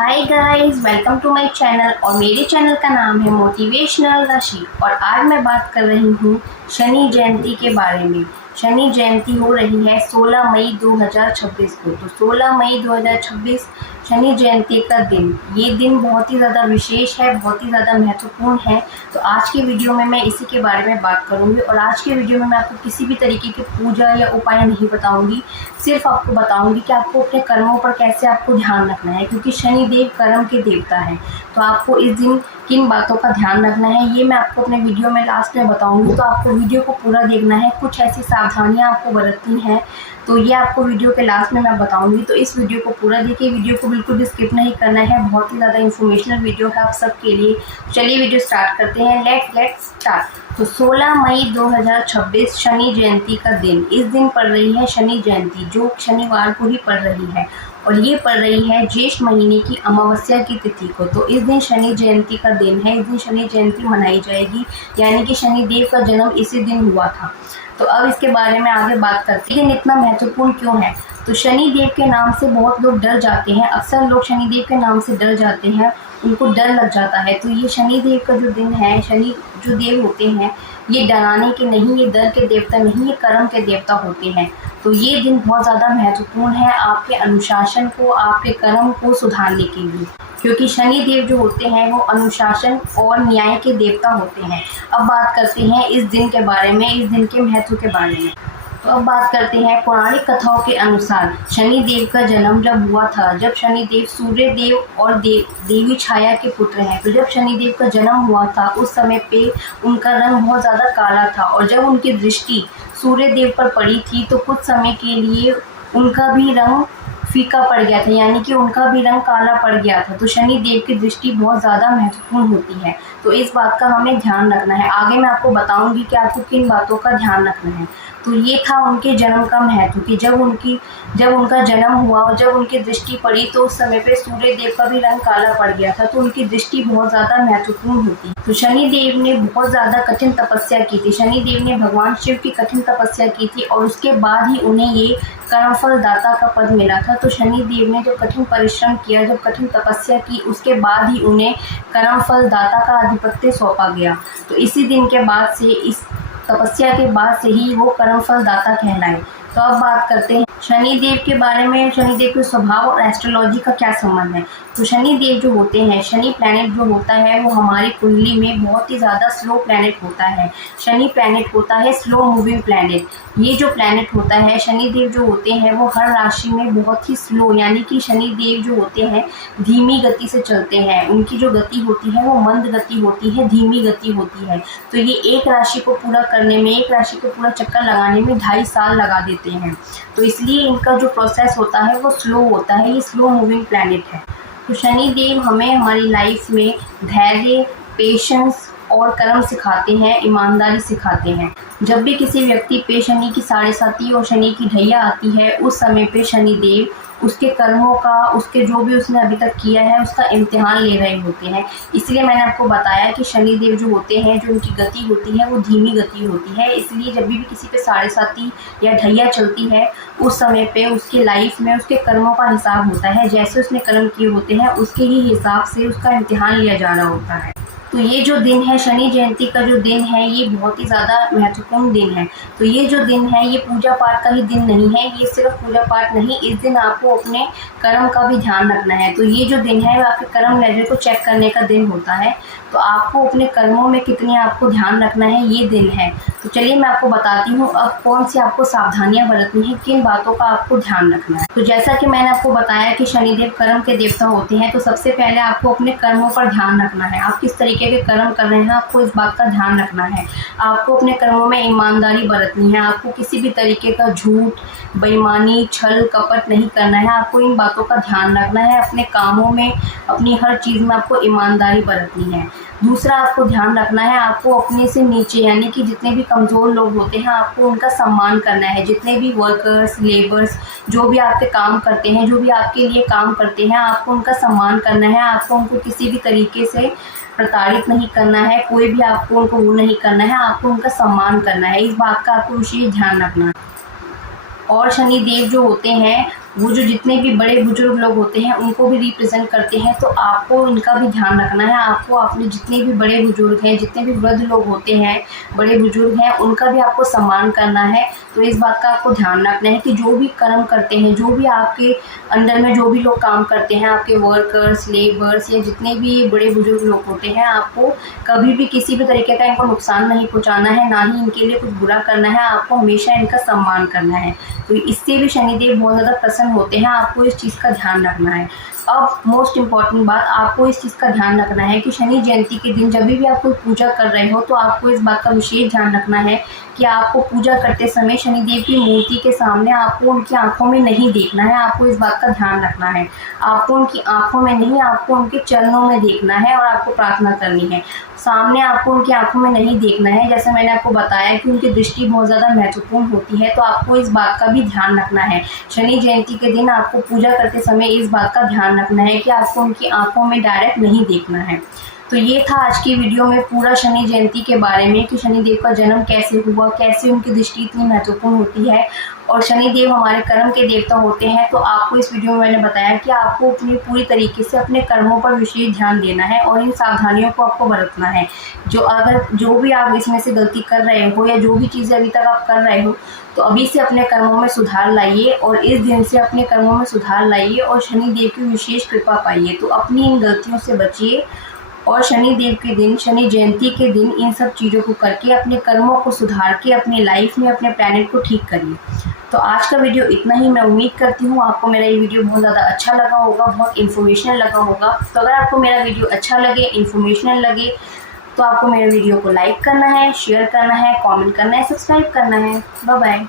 Hi guys, welcome to my channel. और मेरे channel का नाम है मोटिवेशनल राशि। और आज मैं बात कर रही हूँ शनि जयंती के बारे में। शनि जयंती हो रही है 16 मई 2026 को। तो 16 मई 2026 शनि जयंती का दिन, ये दिन बहुत ही ज़्यादा विशेष है, बहुत ही ज़्यादा महत्वपूर्ण है। तो आज के वीडियो में मैं इसी के बारे में बात करूंगी। और आज के वीडियो में मैं आपको किसी भी तरीके की पूजा या उपाय नहीं बताऊंगी, सिर्फ आपको बताऊंगी कि आपको अपने कर्मों पर कैसे आपको ध्यान रखना है, क्योंकि शनि देव कर्म के देवता हैं। तो आपको इस दिन किन बातों का ध्यान रखना है ये मैं आपको अपने वीडियो में लास्ट में बताऊंगी। तो आपको वीडियो को पूरा देखना है। कुछ ऐसी सावधानियां आपको बरतनी है, तो ये आपको वीडियो के लास्ट में मैं बताऊंगी। तो इस वीडियो को पूरा देखिए, वीडियो को बिल्कुल भी स्किप नहीं करना है। बहुत ही ज़्यादा इन्फॉर्मेशनल वीडियो है आप सबके लिए। चलिए वीडियो स्टार्ट करते हैं। Let's start. तो 16 मई 2026 शनि जयंती का दिन, इस दिन पड़ रही है शनि जयंती, जो शनिवार को ही पड़ रही है। और ये पड़ रही है ज्येष्ठ महीने की अमावस्या की तिथि को। तो इस दिन शनि जयंती का दिन है, इस दिन शनि जयंती मनाई जाएगी, यानी कि शनि देव का जन्म इसी दिन हुआ था। तो अब इसके बारे में आगे बात करते हैं। इतना महत्वपूर्ण क्यों है? तो शनि देव के नाम से बहुत लोग डर जाते हैं। अक्सर लोग शनि देव के नाम से डर जाते हैं, उनको डर लग जाता है। तो ये शनि देव का जो दिन है, शनि जो देव होते हैं, ये डराने के नहीं, ये डर के देवता नहीं, ये कर्म के देवता होते हैं। तो ये दिन बहुत ज़्यादा महत्वपूर्ण है आपके अनुशासन को, आपके कर्म को सुधारने के लिए, क्योंकि शनि देव जो होते हैं वो अनुशासन और न्याय के देवता होते हैं। अब बात करते हैं इस दिन के बारे में, इस दिन के महत्व के बारे में। तो अब बात करते हैं पौराणिक कथाओं के अनुसार शनि देव का जन्म जब हुआ था, जब शनि देव सूर्य देव और देवी छाया के पुत्र हैं। तो जब शनि देव का जन्म हुआ था उस समय पे उनका रंग बहुत ज़्यादा काला था। और जब उनकी दृष्टि सूर्य देव पर पड़ी थी तो कुछ समय के लिए उनका भी रंग फीका पड़ गया था, यानी कि उनका भी रंग काला पड़ गया था। तो शनि देव की दृष्टि बहुत ज़्यादा महत्वपूर्ण होती है, तो इस बात का हमें ध्यान रखना है। आगे मैं आपको बताऊंगी कि आपको किन बातों का ध्यान रखना है। तो ये था उनके जन्म का महत्व कि जब उनका जन्म हुआ और जब उनकी दृष्टि पड़ी तो उस समय पे सूर्य देव का भी रंग काला पड़ गया था। तो उनकी दृष्टि बहुत ज़्यादा महत्वपूर्ण होती। तो शनि देव ने बहुत ज़्यादा कठिन तपस्या की थी। शनि देव ने भगवान शिव की कठिन तपस्या की थी और उसके बाद ही उन्हें ये कर्मफल दाता का पद मिला था। तो शनि देव ने जब कठिन परिश्रम किया, जब कठिन तपस्या की, उसके बाद ही उन्हें कर्मफल दाता का आधिपत्य सौंपा गया। तो इसी दिन के बाद से, इस तपस्या के बाद से ही वो कर्मफल दाता कहलाए। तो अब बात करते हैं शनि देव के बारे में। शनि देव के स्वभाव और एस्ट्रोलॉजी का क्या संबंध है? तो शनि देव जो होते हैं, शनि प्लैनेट जो होता है वो हमारी कुंडली में बहुत ही ज़्यादा स्लो प्लैनेट होता है। शनि प्लैनेट होता है स्लो मूविंग प्लैनेट। ये जो प्लैनेट होता है, शनि देव जो होते हैं वो हर राशि में बहुत ही स्लो, यानी कि शनि देव जो होते हैं धीमी गति से चलते हैं। उनकी जो गति होती है वो मंद गति होती है, धीमी गति होती है। तो ये एक राशि को पूरा करने में, एक राशि को पूरा चक्कर लगाने में 2.5 साल लगा देते हैं। तो इसलिए इनका जो प्रोसेस होता है वो स्लो होता है, ये स्लो मूविंग प्लैनेट है। तो शनि देव हमें हमारी लाइफ में धैर्य, पेशेंस और कर्म सिखाते हैं, ईमानदारी सिखाते हैं। जब भी किसी व्यक्ति पे शनि की 7.5 और शनि की ढैया आती है, उस समय पे शनि देव उसके कर्मों का, उसके जो भी उसने अभी तक किया है उसका इम्तिहान ले रहे होते हैं। इसलिए मैंने आपको बताया कि शनि देव जो होते हैं, जो उनकी गति होती है वो धीमी गति होती है। इसलिए जब भी किसी पे 7.5 या ढैया चलती है, उस समय पे उसकी लाइफ में उसके कर्मों का हिसाब होता है। जैसे उसने कर्म किए होते हैं उसके ही हिसाब से उसका इम्तिहान लिया जा रहा होता है। तो ये जो दिन है, शनि जयंती का जो दिन है, ये बहुत ही ज़्यादा महत्वपूर्ण दिन है। तो ये जो दिन है ये पूजा पाठ का ही दिन नहीं है, ये सिर्फ पूजा पाठ नहीं, इस दिन आपको अपने कर्म का भी ध्यान रखना है। तो ये जो दिन है आपके कर्म लेवल को चेक करने का दिन होता है। तो आपको अपने कर्मों में कितनी आपको ध्यान रखना है, ये दिन है। तो चलिए मैं आपको बताती हूँ अब कौन सी आपको सावधानियां बरतनी है, किन बातों का आपको ध्यान रखना है। तो जैसा कि मैंने आपको बताया कि शनिदेव कर्म के देवता होते हैं, तो सबसे पहले आपको अपने कर्मों पर ध्यान रखना है। आप किस तरीके के कर्म कर रहे हैं, आपको इस बात का ध्यान रखना है। आपको अपने कर्मों में ईमानदारी बरतनी है। आपको किसी भी तरीके का झूठ, बेईमानी, छल कपट नहीं करना है। आपको इन बातों का ध्यान रखना है। अपने कामों में, अपनी हर चीज़ में आपको ईमानदारी बरतनी है। दूसरा आपको ध्यान रखना है, आपको अपने से नीचे, यानी कि जितने भी कमज़ोर लोग होते हैं, आपको उनका सम्मान करना है। जितने भी वर्कर्स, लेबर्स, जो भी आपके काम करते हैं, जो भी आपके लिए काम करते हैं, आपको उनका सम्मान करना है। आपको उनको किसी भी तरीके से प्रताड़ित नहीं करना है, कोई भी आपको उनको वो नहीं करना है, आपको उनका सम्मान करना है। इस बात का आपको विशेष ध्यान रखना है। और शनि देव जो होते हैं वो जो जितने भी बड़े बुजुर्ग लोग होते हैं उनको भी रिप्रेजेंट करते हैं। तो आपको इनका भी ध्यान रखना है। आपको अपने जितने भी बड़े बुजुर्ग हैं, जितने भी वृद्ध लोग होते हैं, बड़े बुजुर्ग हैं, उनका भी आपको सम्मान करना है। तो इस बात का आपको ध्यान रखना है कि जो भी कर्म करते हैं, जो भी आपके अंडर में जो भी लोग काम करते हैं, आपके वर्कर्स, लेबर्स या जितने भी बड़े बुजुर्ग लोग होते हैं, आपको कभी भी किसी भी तरीके का इनको नुकसान नहीं पहुंचाना है, ना ही इनके लिए कुछ बुरा करना है। आपको हमेशा इनका सम्मान करना है। तो इससे भी शनिदेव बहुत ज़्यादा प्रसन्न होते हैं। आपको इस चीज़ का ध्यान रखना है। अब मोस्ट इम्पॉर्टेंट बात, आपको इस चीज़ का ध्यान रखना है कि शनि जयंती के दिन जब भी आप कोई पूजा कर रहे हो तो आपको इस बात का विशेष ध्यान रखना है कि आपको पूजा करते समय शनिदेव की मूर्ति के सामने आपको उनकी आंखों में नहीं देखना है। आपको इस बात का ध्यान रखना है। आपको उनकी आंखों में नहीं, आपको उनके चरणों में देखना है और आपको प्रार्थना करनी है। सामने आपको उनकी आंखों में नहीं देखना है। जैसे मैंने आपको बताया कि उनकी दृष्टि बहुत ज़्यादा महत्वपूर्ण होती है, तो आपको इस बात का भी ध्यान रखना है। शनि जयंती के दिन आपको पूजा करते समय इस बात का ध्यान रखना है कि आपको उनकी आंखों में डायरेक्ट नहीं देखना है। तो ये था आज की वीडियो में पूरा शनि जयंती के बारे में कि शनिदेव का जन्म कैसे हुआ, कैसे उनकी दृष्टि इतनी महत्वपूर्ण होती है और शनिदेव हमारे कर्म के देवता होते हैं। तो आपको इस वीडियो में मैंने बताया कि आपको अपनी पूरी तरीके से अपने कर्मों पर विशेष ध्यान देना है और इन सावधानियों को आपको बरतना है। जो भी आप इसमें से गलती कर रहे हो या जो भी चीज़ें अभी तक आप कर रहे हो, तो अभी से अपने कर्मों में सुधार लाइए और इस दिन से अपने कर्मों में सुधार लाइए और शनिदेव की विशेष कृपा पाइए। तो अपनी इन गलतियों से बचिए और शनिदेव के दिन, शनि जयंती के दिन इन सब चीज़ों को करके अपने कर्मों को सुधार के अपनी लाइफ में अपने प्लैनेट को ठीक करिए। तो आज का वीडियो इतना ही। मैं उम्मीद करती हूँ आपको मेरा ये वीडियो बहुत ज़्यादा अच्छा लगा होगा, बहुत इन्फॉर्मेशनल लगा होगा। तो अगर आपको मेरा वीडियो अच्छा लगे, इन्फॉर्मेशनल लगे, तो आपको मेरे वीडियो को लाइक करना है, शेयर करना है, कमेंट करना है, सब्सक्राइब करना है। Bye bye.